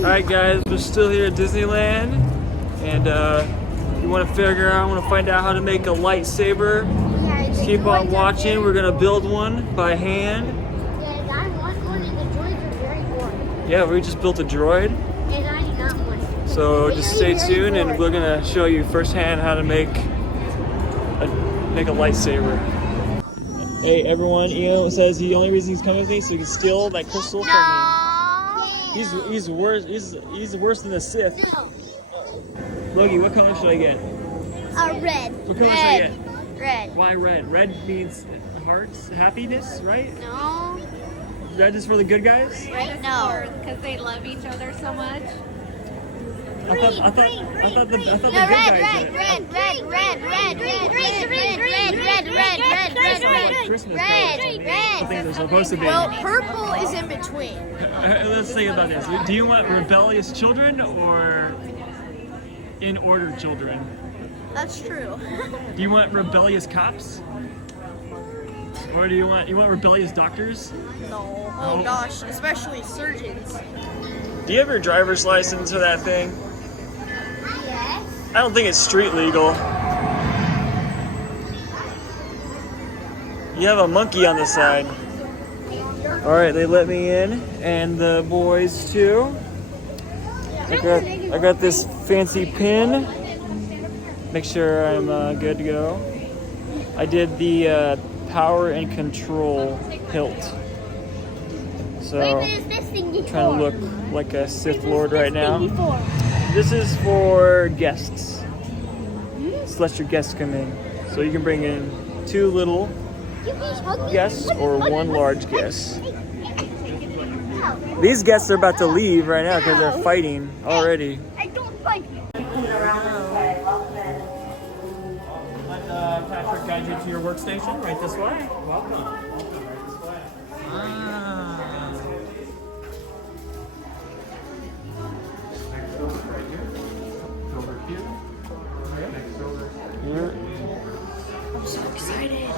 Alright guys, we're still here at Disneyland, and you want to find out how to make a lightsaber. Just keep on watching. We're gonna build one by hand. Yeah, I want one, and the droids are very boring. Yeah, we just built a droid. And I do not want it. So just stay tuned, and we're gonna show you firsthand how to make a lightsaber. Hey everyone, Ian says the only reason he's coming with me so he can steal that crystal from me. He's worse. He's worse than the Sith. No. Logie, what color should I get? Red. What color should I get? Red. Why red? Red means hearts, happiness, right? No. Red is for the good guys? Right? No. Because they love each other so much. I thought the good guys. Christmas cards. I think they're supposed to be. Well, purple is in between. Let's think about this. Do you want rebellious children or in-order children? That's true. Do you want rebellious cops? Or do you want rebellious doctors? No. Oh gosh, especially surgeons. Do you have your driver's license for that thing? Yes. I don't think it's street legal. You have a monkey on the side. Alright, they let me in, and the boys too. I got this fancy pin. Make sure I'm good to go. I did the power and control hilt. So, trying to look like a Sith Lord right now. This is for guests. Just let your guests come in. So you can bring in 2 little guests or 1 large guest. These guests are about to leave right now because they're fighting already. I don't fight. Let Patrick guide you to your workstation right this way. Welcome. Right this way. Next over right here. Over here. Next over here. I'm so excited.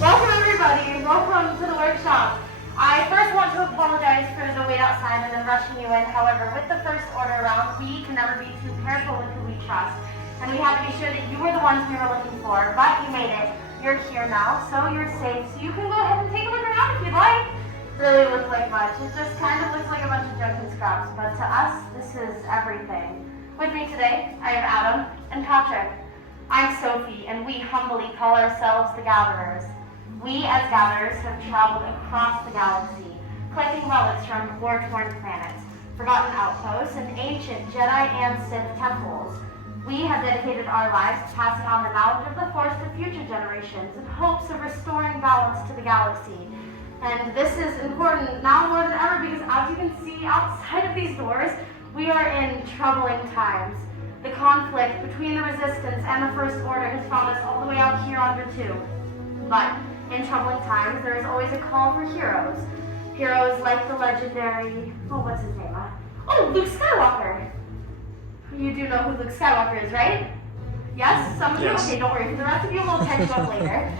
Welcome everybody, welcome to the workshop. I first want to apologize for the wait outside and then rushing you in. However, with the first order around, we can never be too careful with who we trust. And we had to be sure that you were the ones we were looking for, but you made it. You're here now, so you're safe. So you can go ahead and take a look around if you'd like. Really look like much. It just kind of looks like a bunch of junk and scraps, but to us, this is everything. With me today, I have Adam and Patrick. I'm Sophie, and we humbly call ourselves the Gatherers. We, as Gatherers, have traveled across the galaxy, collecting relics from war-torn planets, forgotten outposts, and ancient Jedi and Sith temples. We have dedicated our lives to passing on the knowledge of the Force to future generations in hopes of restoring balance to the galaxy. And this is important now more than ever because, as you can see outside of these doors, we are in troubling times. The conflict between the Resistance and the First Order has found us all the way out here on Batuu. But in troubling times, there is always a call for heroes. Heroes like the legendary, what's his name? Luke Skywalker. You do know who Luke Skywalker is, right? Yes? Some of you? Yes. Okay, don't worry. For the rest of you, we'll catch you up later.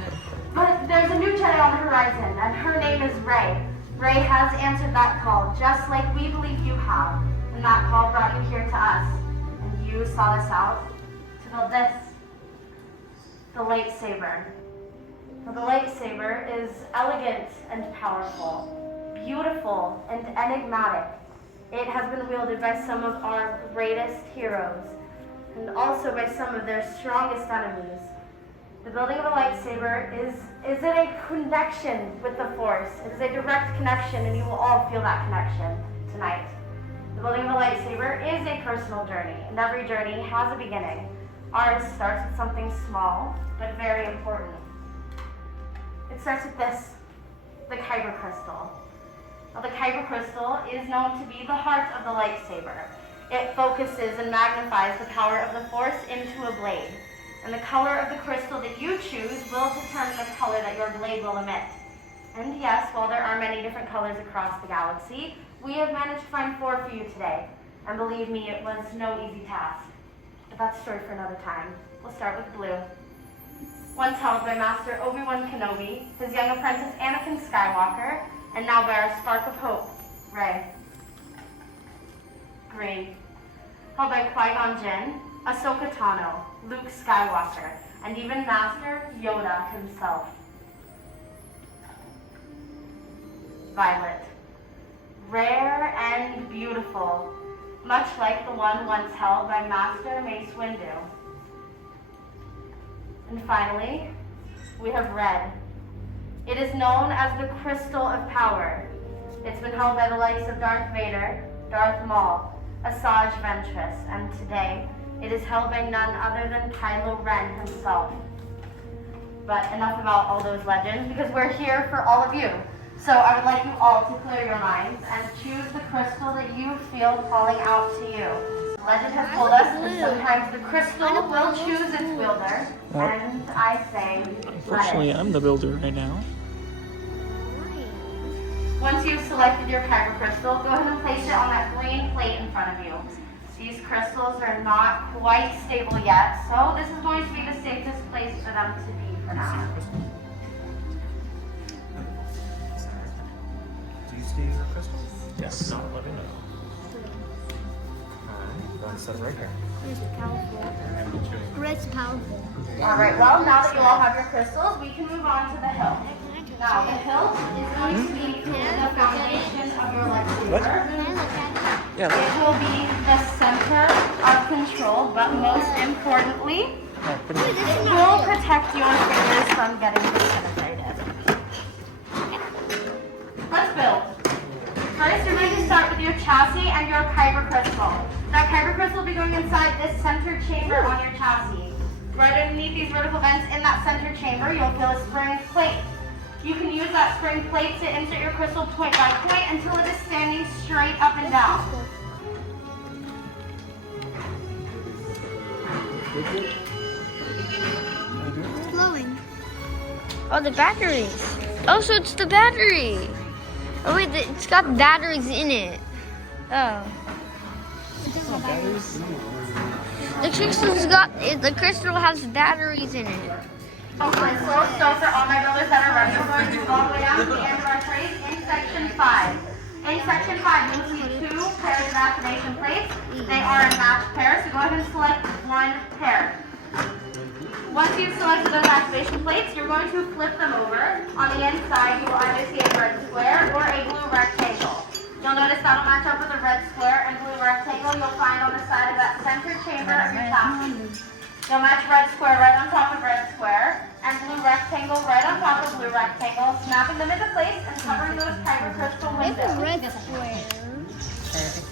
But there's a new Jedi on the horizon, and her name is Rey. Rey has answered that call, just like we believe you have. And that call brought you here to us. You sought us out to build this, the lightsaber. Now, the lightsaber is elegant and powerful, beautiful and enigmatic. It has been wielded by some of our greatest heroes and also by some of their strongest enemies. The building of a lightsaber is it a connection with the Force. It is a direct connection, and you will all feel that connection tonight. The building of a lightsaber is a personal journey, and every journey has a beginning. Ours starts with something small, but very important. It starts with this, the Kyber Crystal. Now, the Kyber Crystal is known to be the heart of the lightsaber. It focuses and magnifies the power of the Force into a blade. And the color of the crystal that you choose will determine the color that your blade will emit. And yes, while there are many different colors across the galaxy, we have managed to find 4 for you today. And believe me, it was no easy task. But that's a story for another time. We'll start with blue. once held by Master Obi-Wan Kenobi, his young apprentice Anakin Skywalker, and now by our spark of hope, Rey. Green, held by Qui-Gon Jinn, Ahsoka Tano, Luke Skywalker, and even Master Yoda himself. Violet, rare and beautiful, much like the one once held by Master Mace Windu. And finally, we have red. It is known as the Crystal of Power. It's been held by the likes of Darth Vader, Darth Maul, Asajj Ventress, and today, it is held by none other than Kylo Ren himself. But enough about all those legends, because we're here for all of you. So I would like you all to clear your minds and choose the crystal that you feel calling out to you. Legend has told us that sometimes the crystal will choose its wielder, and I say, Unfortunately, I'm the builder right now. Once you've selected your Kyber Crystal, go ahead and place it on that green plate in front of you. These crystals are not quite stable yet, so this is going to be the safest place for them to be for now. Do you see your crystals? Yes. Not let me know. Alright, one set right here. It's powerful. Red's powerful. Alright, well, now that you all have your crystals, we can move on to the hilt. Now, the hilt is going to be the foundation of your lightsaber. Yeah. It will be the center of control, but most importantly, it will protect your fingers from getting disintegrated. Let's build. First, you're going to start with your chassis and your Kyber Crystal. That Kyber Crystal will be going inside this center chamber on your chassis. Right underneath these vertical vents in that center chamber, you'll feel a spring plate. You can use that spring plate to insert your crystal point by point until it is standing straight up and down. It's glowing. Oh, the batteries. Oh, so it's the battery. Oh, wait, it's got batteries in it. Oh. The crystal has batteries in it. Crystals, so for all my builders that are ready, we're going to go all the way down to the end of our trays in section 5. In section 5, you'll see 2 pairs of activation plates. They are a matched pair, so go ahead and select one pair. Once you've selected those activation plates, you're going to flip them over. On the inside, you will either see a red square or a blue rectangle. You'll notice that'll match up with the red square and blue rectangle you'll find on the side of that center chamber of your chassis. You'll match red square right on top of red square and blue rectangle right on top of blue rectangle, snapping them into place and covering those Kyber Crystal windows. Red square.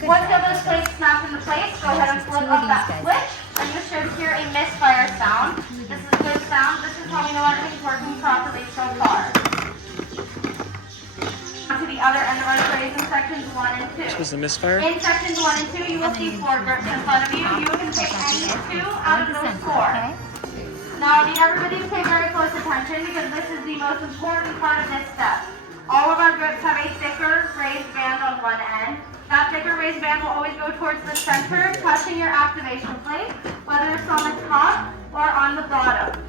Once you have those plates snapped into place, go ahead and flip up that switch, and you should hear a misfire sound. This is a good sound. This is how we know everything's working properly so far. To the other end of our trays in sections 1 and 2. This was the misfire? In sections 1 and 2, you will see 4 grips in front of you. You can pick any 2 out of those 4. Now, I need everybody to pay very close attention because this is the most important part of this step. All of our grips have a thicker raised band on one end. That thicker raised band will always go towards the center, touching your activation plate, whether it's on the top or on the bottom.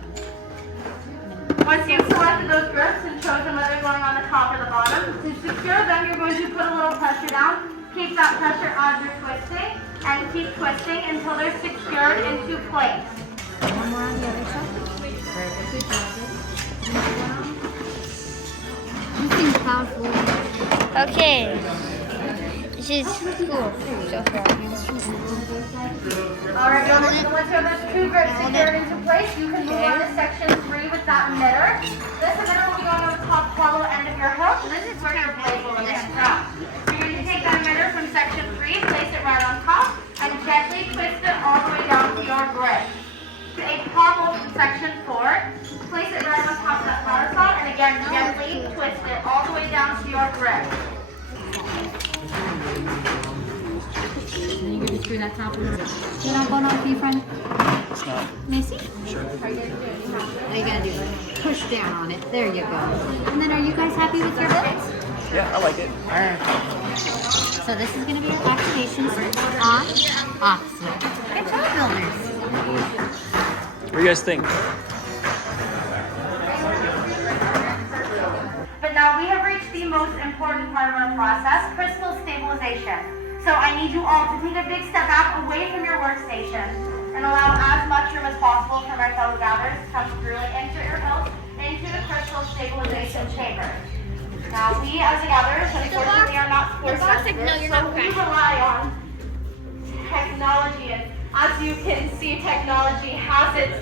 Once you've selected those grips and chosen whether they're going on the top or the bottom, to secure them, you're going to put a little pressure down. Keep that pressure as you're twisting, and keep twisting until they're secured into place. One more on the other side. Good job. This thing's powerful. Okay. This is cool so far. Alright, so once you have those 2 grips secured into place, you can move on to section 3 with that emitter. This emitter will be going on the top hollow end of your hook, and this is where your blade will remain trapped. You're going to take that emitter from section 3, place it right on top, and gently twist it all the way down to your grip. A pommel from section 4, place it right on top of that power saw, and again, gently twist it all the way down to your grip. Then you're going to screw that top one. You're not going on for your friend? It's not. Macy? Sure. Are you going to do it? What are you going to do? Push down on it. There you go. And then are you guys happy with your builds? Yeah, I like it. So this is going to be your activation switch. On, off switch. Good job, builders. What do you guys think? important part of our process, crystal stabilization. So I need you all to take a big step back away from your workstation and allow as much room as possible for my fellow gatherers to come through and enter your hilt into the crystal stabilization chamber. Now we as the gatherers, unfortunately, are not force sensitive, so we rely on technology, and as you can see, technology has its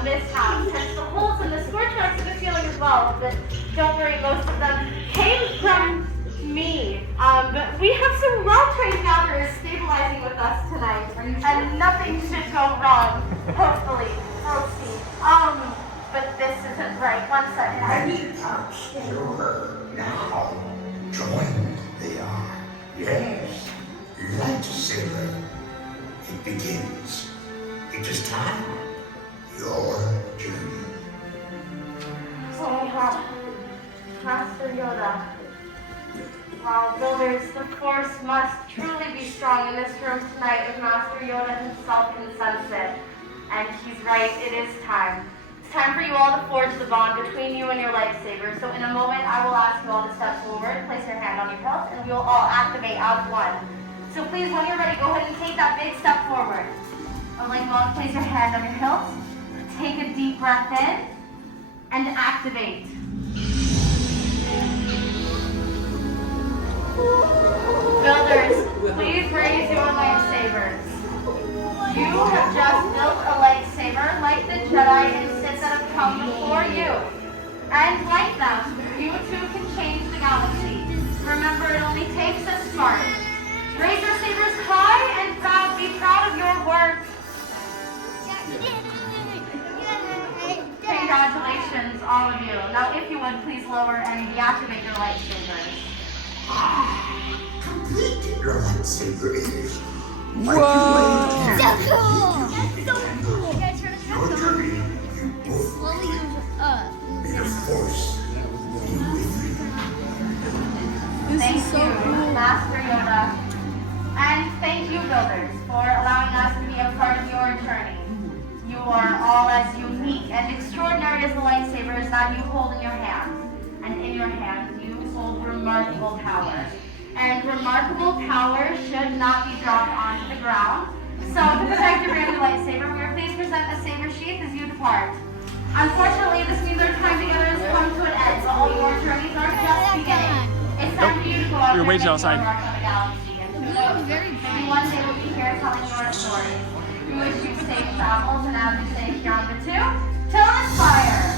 mishaps. Hence the holes in the squirt tracks of the ceiling as well. But don't worry, most of them came from me. But we have some well-trained gatherers stabilizing with us tonight, and nothing should go wrong. Hopefully, we'll see. But this isn't right. One second. Now, join they are. Yes, Lightsaber. It begins. It is time. Your journey. Oh my God. Master Yoda. Wow, builders, the force must truly be strong in this room tonight with Master Yoda himself can sense it. And he's right, it is time. It's time for you all to forge the bond between you and your lightsaber. So in a moment, I will ask you all to step forward, place your hand on your hilt, and we will all activate as one. So please, when you're ready, go ahead and take that big step forward. I would like you all to place your hand on your hilt, take a deep breath in, and activate. Builders, please raise your lightsabers. You have just built a lightsaber like the Jedi and Sith that have come before you. And like them, you too can change the galaxy. Remember, it only takes a spark. Raise your sabers high and proud. Be proud of your work. Congratulations, all of you. Now, if you would, please lower and deactivate your lightsabers. Complete your lightsaber is. So cool! That's so cool! You guys turn it Your journey, you both slowly use may the force be with you. Thank you, Master Yoda. And thank you, builders, for allowing us to be a part of your journey. You are all as unique and extraordinary as the lightsabers that you hold in your hands. And in your hands, you hold remarkable power. And remarkable power should not be dropped onto the ground. So to protect your brand new lightsaber, we are pleased to present the saber sheath as you depart. Unfortunately, this means our time together has come to an end, but all your journeys are just beginning. It's time for you to go out there and make your mark on the galaxy. And who knows, maybe one day we'll be here telling your stories. We wish you safe travels, and as we say here on the two, till inspire.